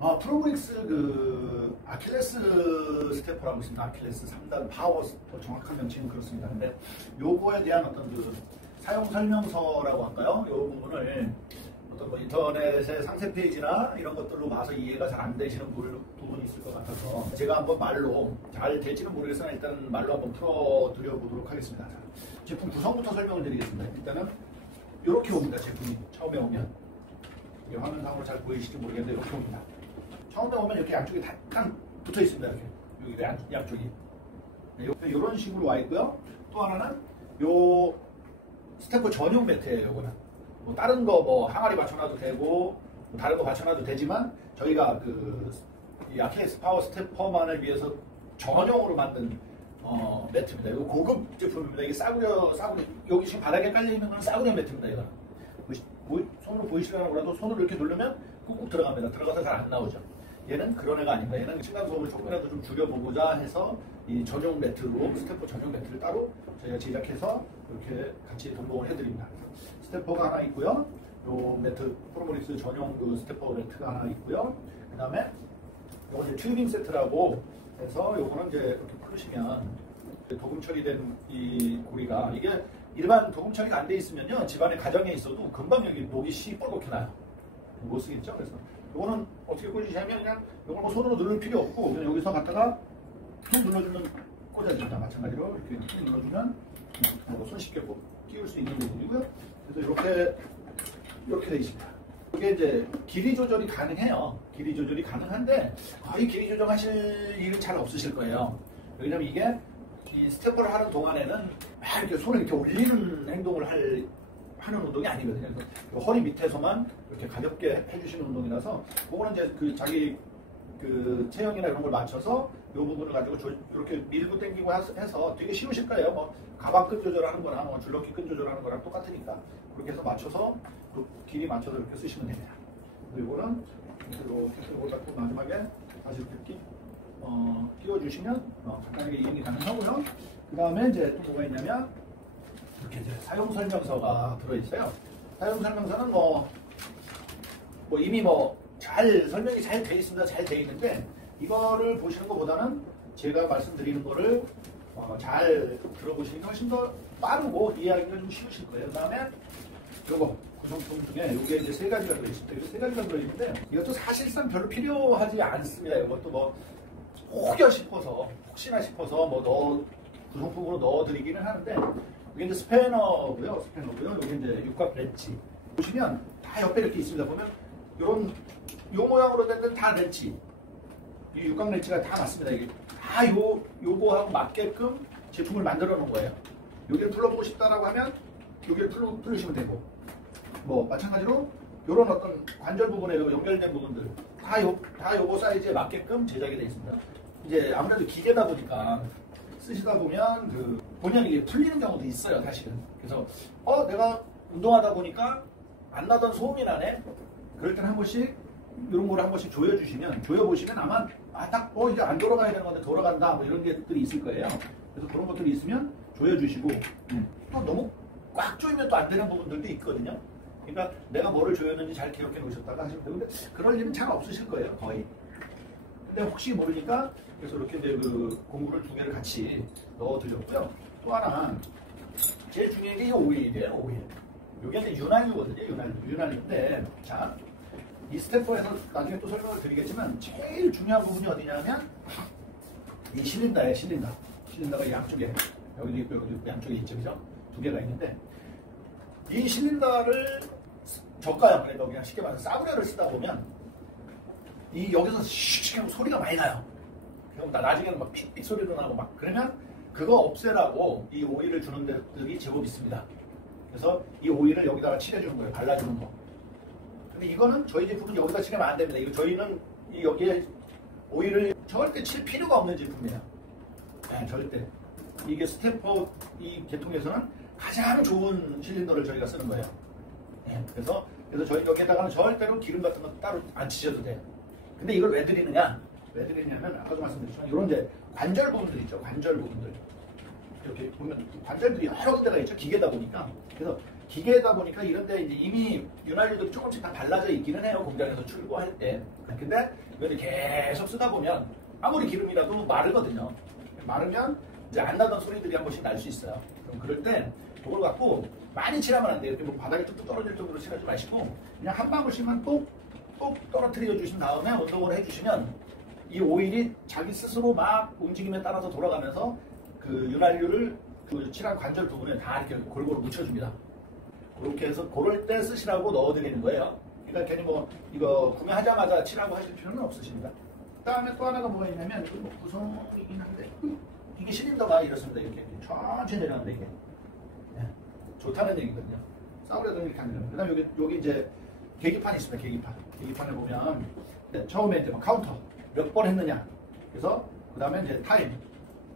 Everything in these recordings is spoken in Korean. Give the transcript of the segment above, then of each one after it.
프로브릭스 아킬레스 스테퍼라고 있습니다. 아킬레스 3단 파워, 정확한 명칭은 그렇습니다. 근데 요거에 대한 어떤 사용 설명서라고 할까요? 요 부분을 어떤 인터넷의 상세 페이지나 이런 것들로 봐서 이해가 잘 안 되시는 부분이 있을 것 같아서 제가 한번 말로 잘 될지는 모르겠으나 일단 말로 한번 풀어드려 보도록 하겠습니다. 자, 제품 구성부터 설명을 드리겠습니다. 일단은 이렇게 옵니다. 제품이 처음에 오면 화면상으로 잘 보이실지 모르겠는데 이렇게 옵니다. 처음에 오면 이렇게 양쪽이 딱 붙어 있습니다. 이렇게 여기 양쪽이 이런 식으로 와 있고요. 또 하나는 요 스테퍼 전용 매트예요. 요거는 뭐 다른 거 항아리 맞춰놔도 되고 뭐 다른 거 맞춰놔도 되지만 저희가 이 아킬레스 파워 스테퍼만을 위해서 전용으로 만든 매트입니다. 이거 고급 제품입니다. 이게 싸구려 여기 지금 바닥에 깔려 있는 건 싸구려 매트입니다. 이거 손으로 보이시려나 몰라도 손으로 이렇게 누르면 꾹꾹 들어갑니다. 들어가서 잘 안 나오죠. 얘는 그런 애가 아닙니다. 얘는 층간소음을 조금이라도 좀 줄여보고자 해서 이 전용 매트로 스테퍼 전용 매트를 따로 저희가 제작해서 이렇게 같이 동봉을 해드립니다. 스테퍼가 하나 있고요. 요 매트 프로브릭스 전용 스테퍼 매트가 하나 있고요. 그 다음에 요거 이제 튜닝 세트라고 해서 요거는 이제 이렇게 풀으시면 도금 처리된 이 고리가 이게 일반 도금 처리가 안 돼 있으면요 집안에 가정에 있어도 금방 여기 목이 시뻘겋게 나요. 못 쓰겠죠. 그래서 요거는 어떻게 꽂으시냐면 그냥 요걸 뭐 손으로 누를 필요 없고 그냥 여기서 갖다가 툭 눌러주면 꽂아집니다. 마찬가지로 이렇게 툭 눌러주면 손쉽게 끼울 수 있는 부분이고요. 그래서 이렇게 돼 있습니다. 이게 이제 길이 조절이 가능해요. 길이 조절이 가능한데 거의 길이 조정하실 일은 잘 없으실 거예요. 왜냐면 이게 이 스테퍼를 하는 동안에는 막 이렇게 손을 이렇게 올리는 행동을 하는 운동이 아니거든요. 그래서 허리 밑에서만 이렇게 가볍게 해주시는 운동이라서 그거는 이제 자기 체형이나 이런 걸 맞춰서 이 부분을 가지고 이렇게 밀고 당기고 해서 되게 쉬우실 거예요. 뭐 가방 끈 조절하는 거나 뭐 줄넘기 끈 조절하는 거랑 똑같으니까 그렇게 해서 맞춰서 길이 맞춰서 이렇게 쓰시면 됩니다. 그리고 이거는 이렇게 또 마지막에 다시 이렇게 끼워주시면 간단하게 이용이 가능하고요. 그 다음에 이제 또 뭐가 있냐면 이렇게 이제 사용 설명서가 들어있어요. 사용 설명서는 이미 설명이 잘 돼 있습니다. 잘 돼 있는데 이거를 보시는 것보다는 제가 말씀드리는 거를 잘 들어보시는 게 훨씬 더 빠르고 이해하기가 좀 쉬우실 거예요. 그 다음에 요거 구성품 중에 이게 이제 세 가지가 들어있습니다. 이게 세 가지가 들어있는데 이것도 사실상 별로 필요하지 않습니다. 이것도 혹시나 싶어서 구성품으로 넣어드리기는 하는데 이게 이제 스패너고요. 이게 이제 육각 렌치. 보시면 다 옆에 이렇게 있습니다. 보면 요 모양으로 된 다 렌치. 이 육각 렌치가 다 맞습니다. 이게 다 요거하고 맞게끔 제품을 만들어 놓은 거예요. 여기를 풀어보고 싶다라고 하면 여기를 풀으시면 되고 마찬가지로 요런 어떤 관절 부분에 연결된 부분들 다 요거 사이즈에 맞게끔 제작이 되어 있습니다. 이제 아무래도 기계다 보니까 쓰시다 보면 본연이 이게 풀리는 경우도 있어요, 사실은. 그래서 내가 운동하다 보니까 안 나던 소음이 나네. 그럴 땐 한 번씩 이런 거를 한 번씩 조여보시면 아마 이제 안 돌아가야 되는 건데 돌아간다 이런 것들이 있을 거예요. 그래서 그런 것들이 있으면 조여주시고 또 너무 꽉 조이면 또 안 되는 부분들도 있거든요. 그러니까 내가 뭐를 조였는지 잘 기억해 놓으셨다가 하시면 되는데 그럴 일은 잘 없으실 거예요, 거의. 근데 혹시 모르니까 그래서 이렇게 이제 공구를 두 개를 같이 넣어드렸고요. 또 하나 제일 중요한 게 이 오일이에요. 오일. 이게 이제 윤활유거든요. 윤활유인데 자, 이 스테퍼에서 나중에 또 설명을 드리겠지만 제일 중요한 부분이 어디냐면 이 실린더예요. 실린더가 양쪽에 여기도 있고 여기도 양쪽에 있죠, 그죠? 두 개가 있는데 이 실린더를 저가형 그러니까 그냥 쉽게 말해서 싸구려를 쓰다 보면 여기서 슉 하고 소리가 많이 나요. 그럼 나중에는 막 삑삑 소리도 나고 그러면 그거 없애라고 이 오일을 주는 데들이 제법 있습니다. 그래서 이 오일을 여기다가 칠해주는 거예요. 발라주는 거. 근데 이거는 저희 제품은 여기다 칠하면 안 됩니다. 저희는 여기에 오일을 절대 칠 필요가 없는 제품이에요. 네, 절대. 이게 스테퍼 이 계통에서는 가장 좋은 실린더를 저희가 쓰는 거예요. 네, 그래서 저희 여기에다가는 절대로 기름 같은 거 따로 안 치셔도 돼요. 근데 이걸 왜 드리느냐? 왜 드리냐면 아까도 말씀드렸지만 이런 이제 관절 부분들 있죠. 관절 부분들. 이렇게 보면 관절들이 여러 군데가 있죠. 기계다 보니까. 그래서 기계다 보니까 이런데 이제 이미 윤활유들이 조금씩 다 발라져 있기는 해요. 공장에서 출고할 때. 근데 이걸 계속 쓰다 보면 아무리 기름이라도 마르거든요. 마르면 이제 안 나던 소리들이 한 번씩 날 수 있어요. 그럼 그럴 때 그걸 갖고 많이 칠하면 안 돼요. 이렇게 뭐 바닥에 뚝뚝 떨어질 정도로 칠하지 마시고 그냥 한 방울씩만 뚝 떨어뜨려 주신 다음에 운동을 해주시면 이 오일이 자기 스스로 막 움직임에 따라서 돌아가면서 그 윤활유를 그 칠한 관절 부분에 다 이렇게 골고루 묻혀줍니다. 그렇게 해서 그럴 때 쓰시라고 넣어드리는 거예요. 그러니까 괜히 뭐 이거 구매하자마자 칠하고 하실 필요는 없으십니다. 그 다음에 또 하나가 뭐가 있냐면 이거 뭐 구성이긴 한데 이게 실린더가 이렇습니다. 이렇게 천천히 내려가는데 이게 네. 좋다는 얘기거든요. 싸우려도 이렇게 안 내려요. 그 다음에 여기 이제 계기판이 있습니다. 계기판을 보면 네, 처음에 이제 뭐 카운터 몇 번 했느냐 그래서 그 다음에 이제 타임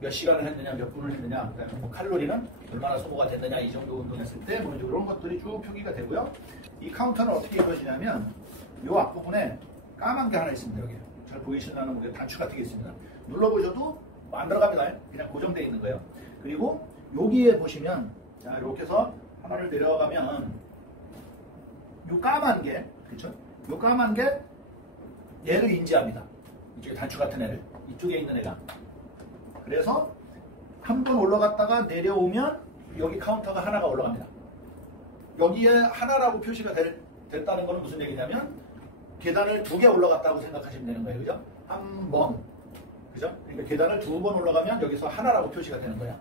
몇 시간을 했느냐 몇 분을 했느냐 그 다음에 뭐 칼로리는 얼마나 소모가 됐느냐 이 정도 운동했을 때 뭐 이런 것들이 쭉 표기가 되고요. 이 카운터는 어떻게 이루어지냐면 이 앞부분에 까만 게 하나 있습니다. 여기 잘 보이시려는 게 단추 같은 게 있습니다. 눌러보셔도 안 들어갑니다. 그냥 고정되어 있는 거예요. 그리고 여기에 보시면 자 이렇게 해서 하나를 내려가면 요 까만 게 그렇죠? 요 까만 게 얘를 인지합니다. 이쪽에 단추 같은 애를 이쪽에 있는 애가 그래서 한 번 올라갔다가 내려오면 여기 카운터가 하나가 올라갑니다. 여기에 하나라고 표시가 됐다는 건 무슨 얘기냐면 계단을 2개 올라갔다고 생각하시면 되는 거예요. 그죠? 한 번 그죠? 그러니까 계단을 2번 올라가면 여기서 하나라고 표시가 되는 거야.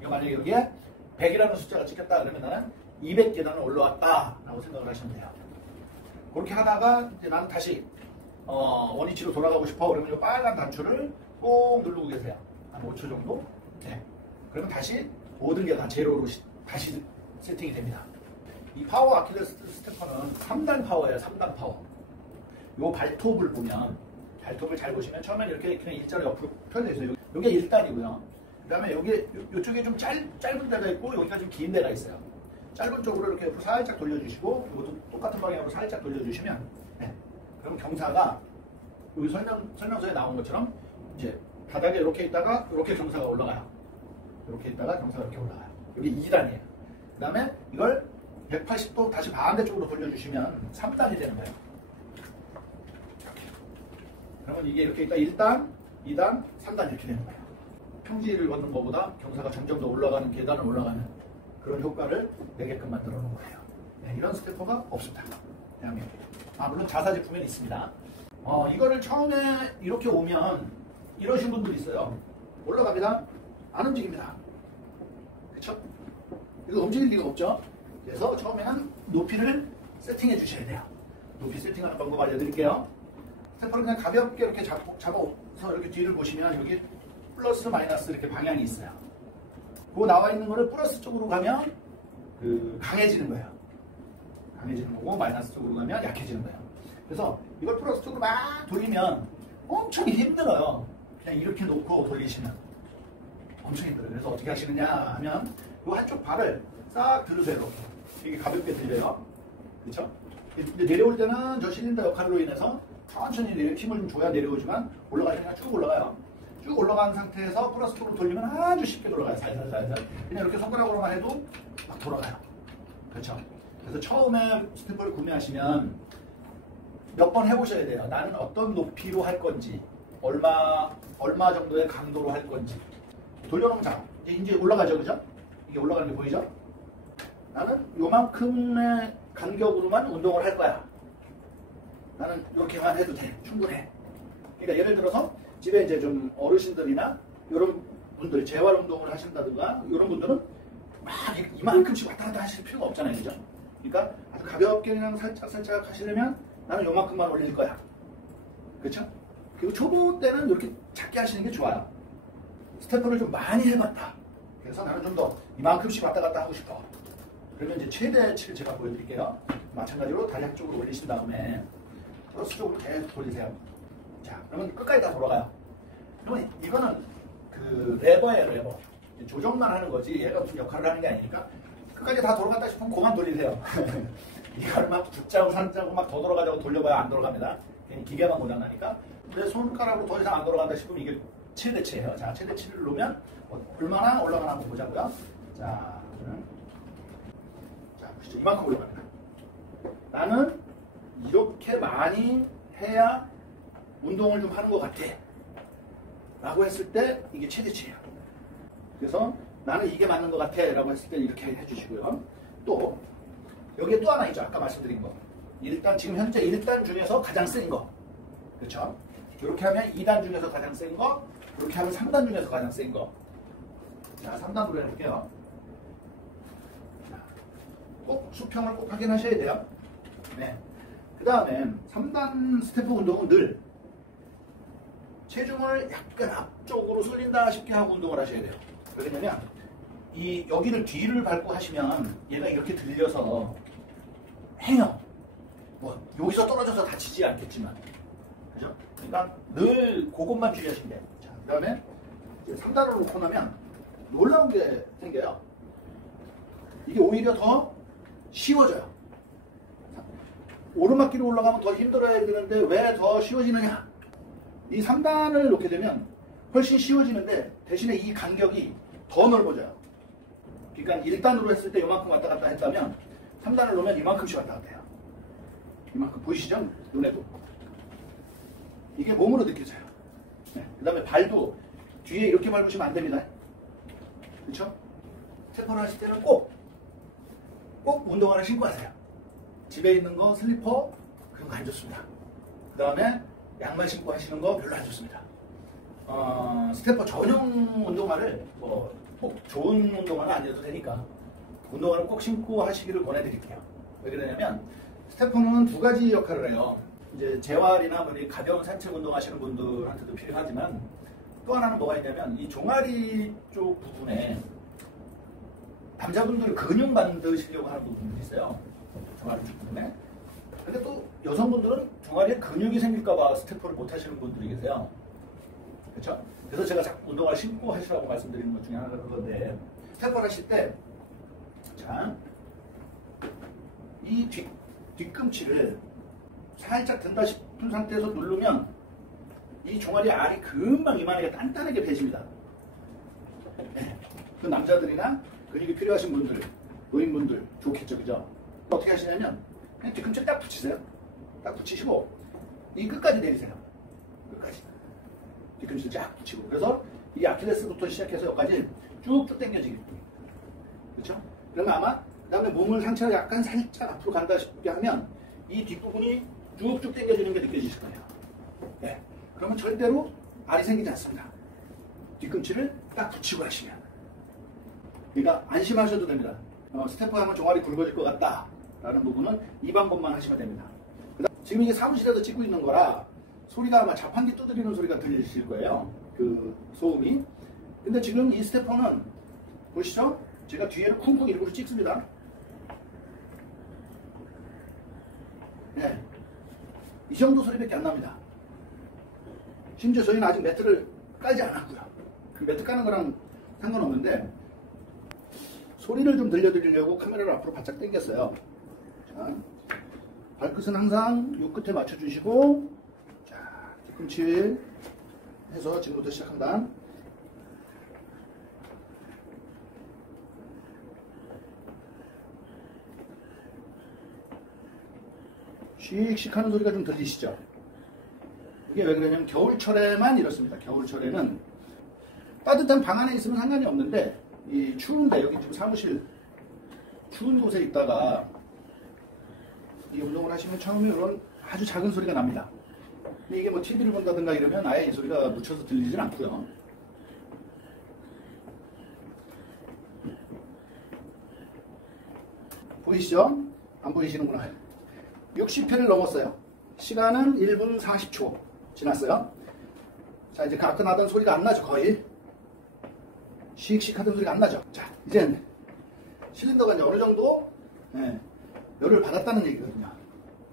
이거 만약에 여기에 100이라는 숫자가 찍혔다 그러면 나는 200계단을 올라왔다 라고 생각을 하시면 돼요. 그렇게 하다가 이제 나는 다시 원위치로 돌아가고 싶어 그러면 이 빨간 단추를 꼭 누르고 계세요. 한 5초 정도. 네. 그러면 다시 모든 게 다 제로로 다시 세팅이 됩니다. 이 파워 아킬레스 스테퍼는 3단 파워예요. 3단 파워. 요 발톱을 보면 발톱을 잘 보시면 처음엔 이렇게 그냥 일자로 옆으로 펴져 있어요. 여기 1단이고요. 그 다음에 여기 이쪽에 좀 짧은 데가 있고 여기가 좀 긴 데가 있어요. 짧은 쪽으로 이렇게 옆으로 살짝 돌려주시고 이것도 똑같은 방향으로 살짝 돌려주시면 네. 그럼 경사가 여기 설명서에 나온 것처럼 이제 바닥에 이렇게 있다가 이렇게 경사가 올라가요. 이렇게 있다가 경사가 이렇게 올라가요. 여기 2단이에요. 그 다음에 이걸 180도 다시 반대쪽으로 돌려주시면 3단이 되는 거예요. 이렇게. 그러면 이게 이렇게 있다 1단, 2단, 3단 이렇게 되는 거예요. 평지를 걷는 것보다 경사가 점점 더 올라가는 계단을 올라가는 그런 효과를 내게끔 만들어 놓은 거예요. 네, 이런 스테퍼가 없습니다. 대한민국에. 물론 자사 제품에는 있습니다. 이거를 처음에 이렇게 오면 이러신 분들이 있어요. 올라갑니다. 안 움직입니다. 그쵸? 이거 움직일 리가 없죠? 그래서 처음에는 높이를 세팅해 주셔야 돼요. 높이 세팅하는 방법 알려드릴게요. 스테퍼를 그냥 가볍게 이렇게 잡아서 이렇게 뒤를 보시면 여기 플러스 마이너스 이렇게 방향이 있어요. 그 나와 있는 거를 플러스 쪽으로 가면 강해지는 거예요. 강해지는 거고 마이너스 쪽으로 가면 약해지는 거예요. 그래서 이걸 플러스 쪽으로 막 돌리면 엄청 힘들어요. 그냥 이렇게 놓고 돌리시면 엄청 힘들어요. 그래서 어떻게 하시느냐 하면 이 한쪽 발을 싹 들으세요. 이렇게. 이게 가볍게 들려요. 그렇죠? 근데 내려올 때는 저 실린더 역할로 인해서 천천히 힘을 좀 줘야 내려오지만 올라가시면 쭉 올라가요. 쭉 올라간 상태에서 플러스 쪽으로 돌리면 아주 쉽게 돌아가요. 살살살살. 그냥 이렇게 손가락으로만 해도 막 돌아가요. 그렇죠? 그래서 처음에 스테퍼를 구매하시면 몇 번 해보셔야 돼요. 나는 어떤 높이로 할 건지, 얼마 정도의 강도로 할 건지. 돌려놓으면 자, 이제 올라가죠, 그죠? 이게 올라가는 게 보이죠? 나는 요만큼의 간격으로만 운동을 할 거야. 나는 이렇게만 해도 돼. 충분해. 그러니까 예를 들어서 집에 이제 좀 어르신들이나 이런 분들, 재활 운동을 하신다든가 이런 분들은 막 이만큼씩 왔다 갔다 하실 필요가 없잖아요, 그죠? 그러니까 아주 가볍게 그냥 살짝 하시려면 나는 요만큼만 올릴 거야. 그렇죠? 그리고 초보 때는 이렇게 작게 하시는 게 좋아요. 스테퍼를 좀 많이 해봤다. 그래서 나는 좀 더 이만큼씩 왔다 갔다 하고 싶어. 그러면 이제 최대치를 제가 보여드릴게요. 마찬가지로 다리 한쪽으로 올리신 다음에 플러스 쪽으로 계속 돌리세요. 자, 그러면 끝까지 다 돌아가요. 그러면 이거는 그 레버예요, 레버. 조정만 하는 거지 얘가 무슨 역할을 하는 게 아니니까 끝까지 다 돌아갔다 싶으면 그만 돌리세요. 이걸 막 붙자고 산자고 막 더 돌아가자고 돌려봐야 안 돌아갑니다. 괜히 기계만 고장나니까. 내 손가락으로 더 이상 안 돌아간다 싶으면 이게 최대치예요. 자, 최대치를 놓으면 얼마나 올라가나 한번 보자고요. 자, 보시죠. 이만큼 올라갑니다. 나는 이렇게 많이 해야 운동을 좀 하는 것 같아 라고 했을 때 이게 최대치예요. 그래서 나는 이게 맞는 것 같아 라고 했을 때 이렇게 해주시고요. 또 여기에 또 하나 있죠. 아까 말씀드린 거. 일단 지금 현재 1단 중에서 가장 센 거. 그렇죠? 이렇게 하면 2단 중에서 가장 센 거, 이렇게 하면 3단 중에서 가장 센 거. 자, 3단으로 해볼게요. 꼭 수평을 꼭 확인하셔야 돼요. 네. 그 다음에 3단 스태프 운동은 늘 체중을 약간 앞쪽으로 쏠린다 싶게 하고 운동을 하셔야 돼요. 왜냐면 이 여기를 뒤를 밟고 하시면 얘가 이렇게 들려서 해요. 뭐 여기서 떨어져서 다치지 않겠지만, 그죠? 그러니까 늘 그것만 주의하시면 돼요. 자, 그 다음에 3단으로 놓고 나면 놀라운 게 생겨요. 이게 오히려 더 쉬워져요. 오르막길을 올라가면 더 힘들어야 되는데 왜 더 쉬워지느냐? 이 3단을 놓게 되면 훨씬 쉬워지는데 대신에 이 간격이 더 넓어져요. 그러니까 1단으로 했을 때 이만큼 왔다 갔다 했다면 3단을 놓으면 이만큼씩 왔다 갔다 해요. 이만큼 보이시죠? 눈에도. 이게 몸으로 느껴져요. 네. 그 다음에 발도 뒤에 이렇게 밟으시면 안 됩니다. 그렇죠? 스태퍼를 하실 때는 꼭 운동화를 신고 하세요. 집에 있는 거 슬리퍼 그런 거 안 좋습니다. 그 다음에 양말 신고 하시는 거 별로 안 좋습니다. 스태퍼 전용 운동화를 꼭 좋은 운동화는 아니어도 되니까 운동화를 꼭 신고 하시기를 권해드릴게요. 왜 그러냐면 스태퍼는 두 가지 역할을 해요. 이제 재활이나 가벼운 산책 운동 하시는 분들한테도 필요하지만 또 하나는 뭐가 있냐면 이 종아리 쪽 부분에 남자분들 근육 만드시려고 하는 부분들이 있어요. 종아리 쪽 부분에. 근데 또 여성분들은 종아리에 근육이 생길까봐 스태퍼를 못 하시는 분들이 계세요. 그렇죠? 그래서 제가 자꾸 운동화를 신고 하시라고 말씀드리는 것 중에 하나가 그건데, 스태퍼를 하실 때, 자, 이 뒤꿈치를 살짝 든다 싶은 상태에서 누르면 이 종아리 알이 금방 이만하게 단단하게 펴집니다. 네. 그 남자들이나 근육이 필요하신 분들, 노인분들 좋겠죠, 그죠? 어떻게 하시냐면 그냥 뒤꿈치 딱 붙이세요. 딱 붙이시고 이 끝까지 내리세요. 끝까지. 뒤꿈치를 쫙 붙이고. 그래서 이 아킬레스부터 시작해서 여기까지 쭉쭉 당겨지게끔. 그렇죠? 그러면 아마 그 다음에 몸을 상체가 약간 살짝 앞으로 간다 싶게 하면 이 뒷부분이 쭉쭉 당겨지는 게 느껴지실 거예요. 네. 그러면 절대로 알이 생기지 않습니다. 뒤꿈치를 딱 붙이고 하시면. 그러니까 안심하셔도 됩니다. 스태퍼 하면 종아리 굵어질 것 같다 라는 부분은 이 방법만 하시면 됩니다. 지금 이게 사무실에서 찍고 있는 거라 소리가 아마 자판기 두드리는 소리가 들리실 거예요. 그 소음이. 근데 지금 이 스태퍼는 보시죠? 제가 뒤에를 쿵쿵 일부러 찍습니다. 네. 이 정도 소리밖에 안 납니다. 심지어 저희는 아직 매트를 깔지 않았고요. 그 매트 까는 거랑 상관없는데 소리를 좀 들려드리려고 카메라를 앞으로 바짝 당겼어요. 자, 발끝은 항상 요 끝에 맞춰주시고, 자, 뒤꿈치 해서 지금부터 시작합니다. 씩씩 하는 소리가 좀 들리시죠? 이게 왜 그러냐면 겨울철에만 이렇습니다. 겨울철에는 따뜻한 방 안에 있으면 상관이 없는데 이 추운데 여기 지금 사무실 추운 곳에 있다가 이 운동을 하시면 처음에 이런 아주 작은 소리가 납니다. 근데 이게 뭐 TV를 본다든가 이러면 아예 이 소리가 묻혀서 들리진 않고요. 보이시죠? 안 보이시는구나. 60회를 넘었어요. 시간은 1분 40초 지났어요. 자, 이제 가끔 하던 소리가 안 나죠, 거의. 씩씩 하던 소리가 안 나죠. 자, 이젠 실린더가 이제 어느 정도 열을 받았다는 얘기거든요.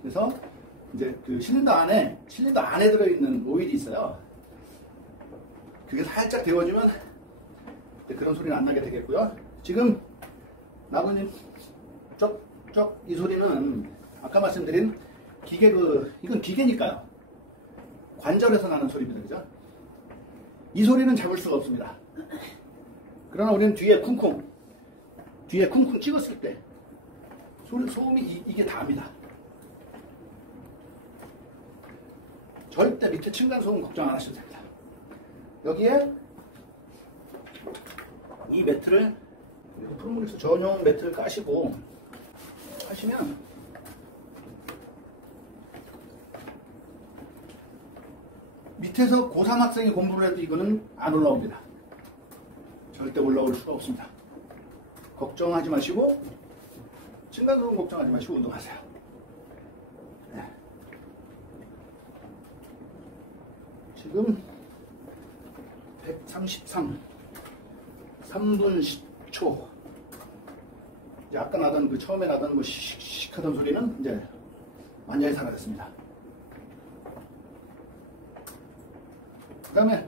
그래서 이제 그 실린더 안에 들어있는 오일이 있어요. 그게 살짝 데워지면 그런 소리는 안 나게 되겠고요. 지금 나무님 이 소리는 아까 말씀드린 기계 이건 기계니까요. 관절에서 나는 소리입니다. 그죠? 이 소리는 잡을 수가 없습니다. 그러나 우리는 뒤에 쿵쿵 찍었을 때 소음이 이게 다입니다. 절대 밑에 층간소음 걱정 안 하셔도 됩니다. 여기에 이 매트를, 프로모릭스 전용 매트를 까시고 하시면 밑에서 고3 학생이 공부를 해도 이거는 안 올라옵니다. 절대 올라올 수가 없습니다. 걱정하지 마시고, 층간소음 걱정하지 마시고 운동하세요. 네. 지금 133 3분 10초. 이제 아까 나던 그 처음에 나던 그 씩씩 하던 소리는 이제 완전히 사라졌습니다. 그 다음에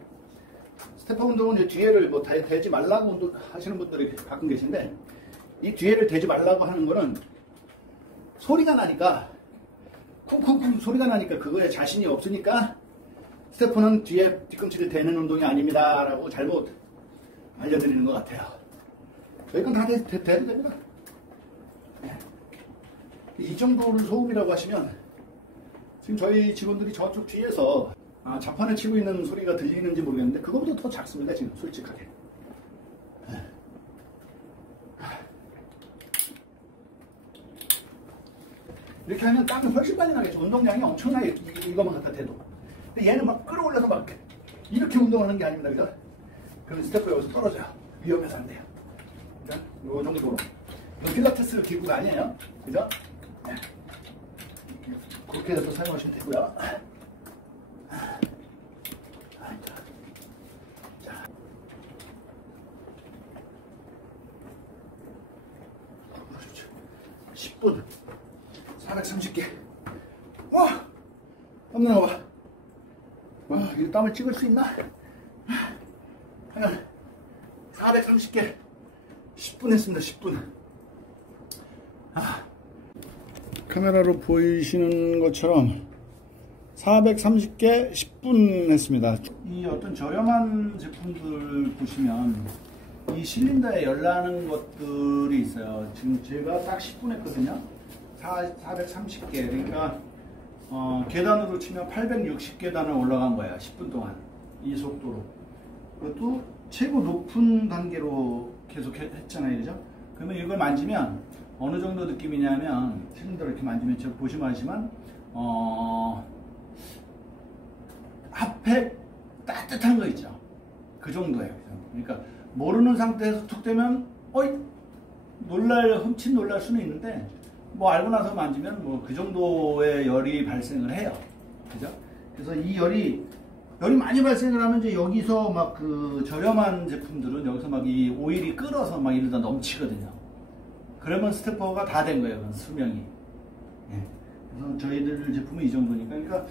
스테퍼 운동은 이제 뒤에를 뭐 대지 말라고 하시는 분들이 가끔 계신데, 이 뒤에를 대지 말라고 하는 거는 소리가 나니까, 쿵쿵쿵 소리가 나니까 그거에 자신이 없으니까 스테퍼는 뒤꿈치를 대는 운동이 아닙니다 라고 잘못 알려드리는 것 같아요. 이건 다 대도 됩니다. 네. 이 정도를 소음이라고 하시면, 지금 저희 직원들이 저쪽 뒤에서 자판을 치고 있는 소리가 들리는지 모르겠는데 그거보다 더 작습니다. 지금 솔직하게. 이렇게 하면 땀이 훨씬 많이 나겠죠. 운동량이 엄청나게 이거만 갖다 대도. 근데 얘는 막 끌어올려서 막 이렇게 운동하는 게 아닙니다. 그죠? 그럼 스태프 여기서 떨어져요. 위험해서 안 돼요. 그죠? 요 정도로. 이건 필라테스 기구가 아니에요. 그죠? 네. 그렇게 해서 사용하시면 되고요. 자. 10분. 430개. 와! 땀 나와. 와, 이 땀을 찍을 수 있나? 430개. 10분 했습니다. 10분. 카메라로 보이시는 것처럼 430개 10분 했습니다. 이 어떤 저렴한 제품들 보시면 이 실린더에 열나는 것들이 있어요. 지금 제가 딱 10분 했거든요. 430개. 그러니까 계단으로 치면 860계단을 올라간 거야. 10분 동안. 이 속도로. 그것도 최고 높은 단계로 계속 했잖아요. 그죠? 그러면 이걸 만지면 어느 정도 느낌이냐면, 실린더를 이렇게 만지면 지금 보시면 아시지만 핫팩 따뜻한 거 있죠. 그 정도예요. 그러니까 모르는 상태에서 툭 되면 흠칫 놀랄 수는 있는데, 뭐 알고 나서 만지면 뭐 그 정도의 열이 발생을 해요. 그죠? 그래서 이 열이 많이 발생을 하면 이제 여기서 막 그 저렴한 제품들은 여기서 막 이 오일이 끓어서 막 이러다 넘치거든요. 그러면 스테퍼가 다 된 거예요. 그건 수명이. 예. 그래서 저희들 제품은 이 정도니까. 그러니까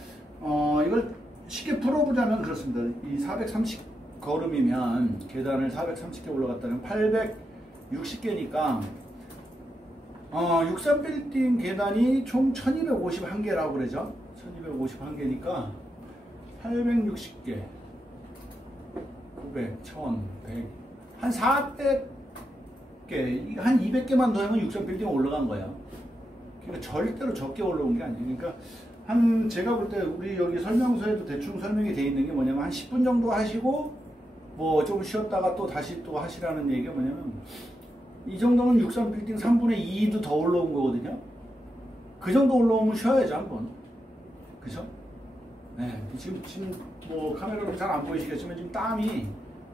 이걸 쉽게 풀어보자면 그렇습니다. 이 430 걸음이면 계단을 430개 올라갔다면 860개니까 63빌딩 계단이 총 1251개라고 그러죠. 1251개니까 860개 900, 1000, 100, 한 400개, 한 200개만 더 하면 63빌딩 올라간 거예요. 그러니까 절대로 적게 올라온 게 아니에요. 그러니까 제가 볼 때 우리 여기 설명서에도 대충 설명이 돼 있는 게 뭐냐면, 한 10분 정도 하시고 뭐 좀 쉬었다가 또 다시 또 하시라는 얘기가 뭐냐면, 이 정도면 63빌딩 3분의 2도 더 올라온 거거든요. 그 정도 올라오면 쉬어야죠, 한번. 그죠? 네. 지금 뭐 카메라로 잘 안 보이시겠지만 지금 땀이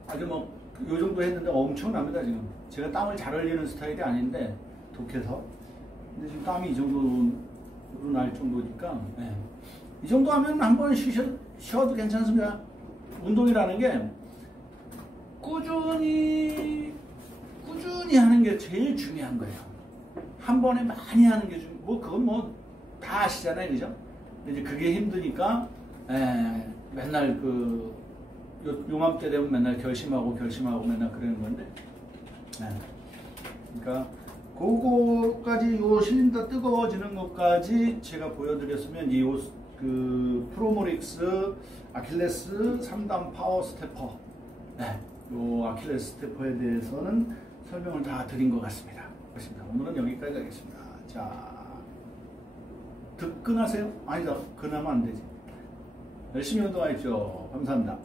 아주 뭐 요 정도 했는데 엄청납니다, 지금. 제가 땀을 잘 흘리는 스타일이 아닌데, 독해서. 근데 지금 땀이 이 정도로 날 정도니까, 네. 이 정도 하면 한번 쉬어도 괜찮습니다. 운동이라는 게 꾸준히 하는 게 제일 중요한 거예요. 한 번에 많이 하는 게 그건 뭐 다 아시잖아요, 그죠? 근데 이제 그게 힘드니까 맨날 요맘때 되면 맨날 결심하고 맨날 그러는 건데, 그러니까 그거까지, 요 실린더 뜨거워지는 것까지 제가 보여드렸으면, 그 프로모릭스 아킬레스 3단 파워 스테퍼, 요 아킬레스 스테퍼에 대해서는 설명을 다 드린 것 같습니다. 오늘은 여기까지 하겠습니다. 자, 득근하세요? 아니다. 근하면 안 되지. 열심히 운동하십시오. 감사합니다.